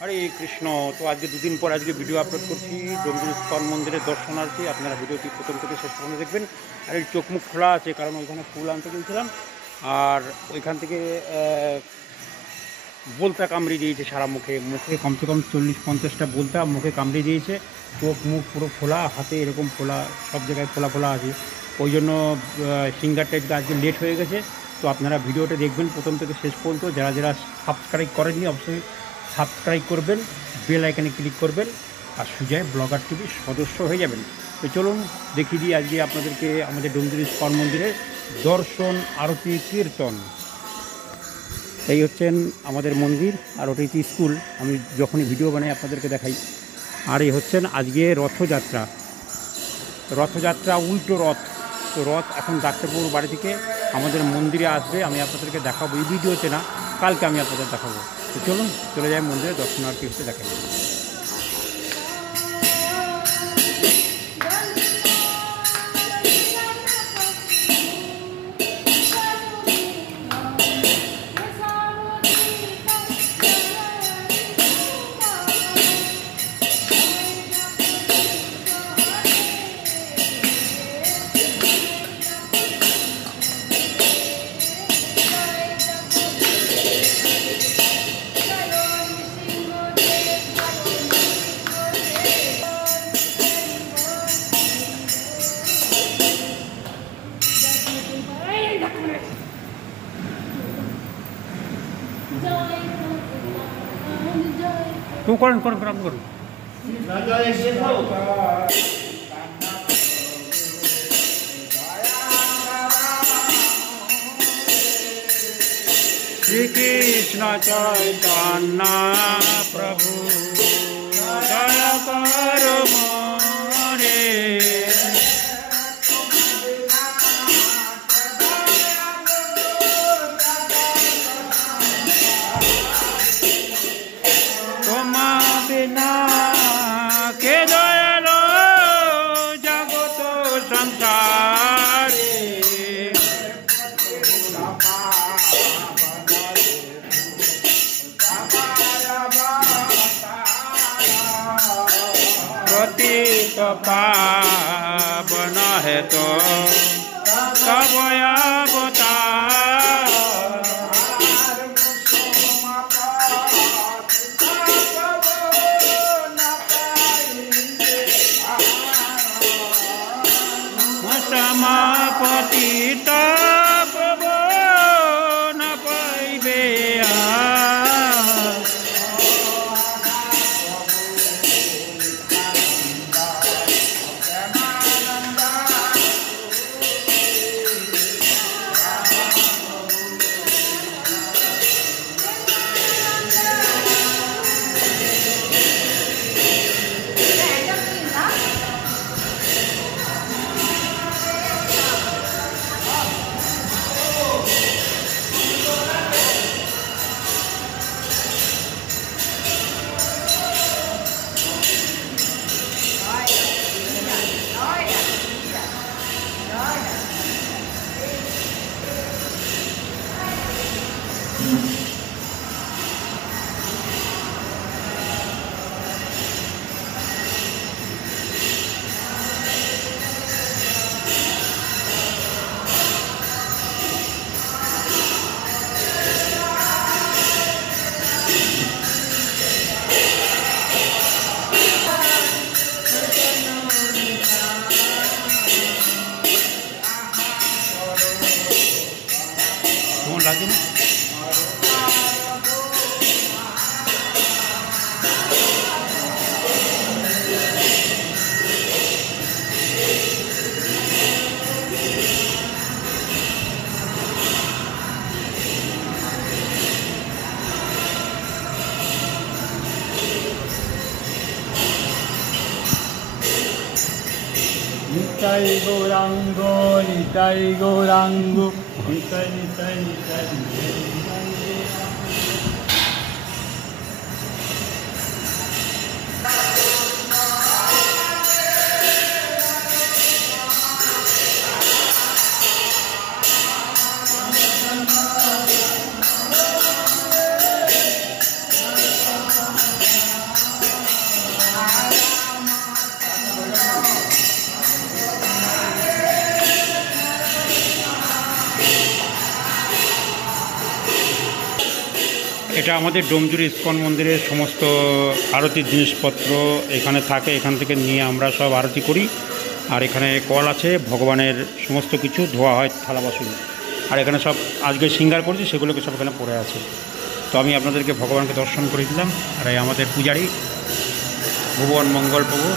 হরে কৃষ্ণ। তো আজকে দুদিন পর আজকে ভিডিও আপলোড করছি ডোমজুর ইস্কন মন্দিরের দর্শনার্থী। আপনারা ভিডিওটি প্রথম থেকে শেষ পর্যন্ত দেখবেন। আর এই চোখ মুখ খোলা আছে, কারণ ওইখানে ফুল আনতে গিয়েছিলাম, আর ওইখান থেকে বলতা কামড়ে দিয়েছে সারা মুখে। মুখে কমসে কম 40-50টা বলতা মুখে কামড়ে দিয়েছে। চোখ মুখ পুরো খোলা, হাতে এরকম খোলা, সব জায়গায় খোলা খোলা আছে। ওই জন্য সিঙ্গার টাইপটা আজকে লেট হয়ে গেছে। তো আপনারা ভিডিওটা দেখবেন প্রথম থেকে শেষ পর্যন্ত। যারা যারা সাবস্ক্রাইব করেননি অবশ্যই সাবস্ক্রাইব করবেন, বেল আইকনে ক্লিক করবেন, আর সুজয় ব্লগার টিভির সদস্য হয়ে যাবেন। তো চলুন দেখিয়ে দিই আজকে আপনাদেরকে আমাদের ডোমজুর ইস্কন মন্দিরের দর্শন, আরতি, কীর্তন। এই হচ্ছেন আমাদের মন্দির, আর ওটা হচ্ছে স্কুল। আমি যখনই ভিডিও বানাই আপনাদেরকে দেখাই। আর এই হচ্ছেন আজকে রথযাত্রা। রথযাত্রা উল্টো রথ। তো রথ এখন ডাক্তারবাবুর বাড়ি থেকে আমাদের মন্দিরে আসবে। আমি আপনাদেরকে দেখাবো, এই ভিডিওতে না, কালকে আমি আপনাদের দেখাবো। তো চলুন চলে যাই মন্দিরে, দর্শনার্থী হচ্ছে দেখাই। তো করেন করেন আপনি করুন। শ্রীকৃষ্ণ চৈতন্য প্রভু দয়া কর মোরে, তোমা বিনা কে দয়ালো জগত সংসারে, পতিত পাবন হেত তব অবতার, পতিত পবন পাইবে লাগে না। নিতাই গৌরাঙ্গ নিতাই গৌরাঙ্গ নিতাই নিতাই নিতাই এটা আমাদের ডোমজুড়ি ইস্কন মন্দিরের সমস্ত আরতির জিনিসপত্র এখানে থাকে, এখান থেকে নিয়ে আমরা সব আরতি করি। আর এখানে কল আছে, ভগবানের সমস্ত কিছু ধোয়া হয়, থালা বাসন। আর এখানে সব আজকে সিঙ্গার করেছি, সেগুলোকে সব এখানে পড়ে আছে। তো আমি আপনাদেরকে ভগবানকে দর্শন করে দিলাম। আর এই আমাদের পূজারী ভুবন মঙ্গল প্রভু।